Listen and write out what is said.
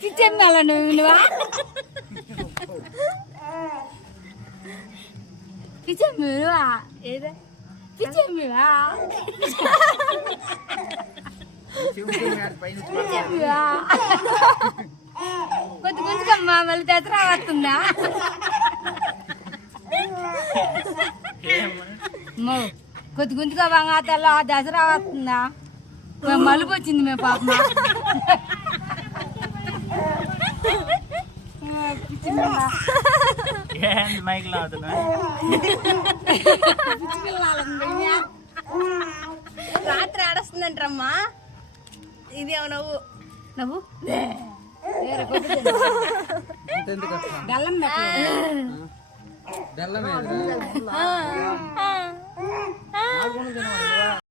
పిచ్చెమ్మాల నువ్వా పిచ్చెమ్మివా ఏదే పిచ్చెమ్మివా పిచ్చెమ్మివా కొద్ది కొంచెం మళ్ళీ దసరా వస్తుందా కొద్ది గుంతుగా బంగాతల్లో దసరా వస్తుందా మేము మలుపు వచ్చింది మేము పాప రాత్రి ఆడొస్తుందంటమ్మా ఇది నవ్వు నవ్వు బెల్లం బెల్లం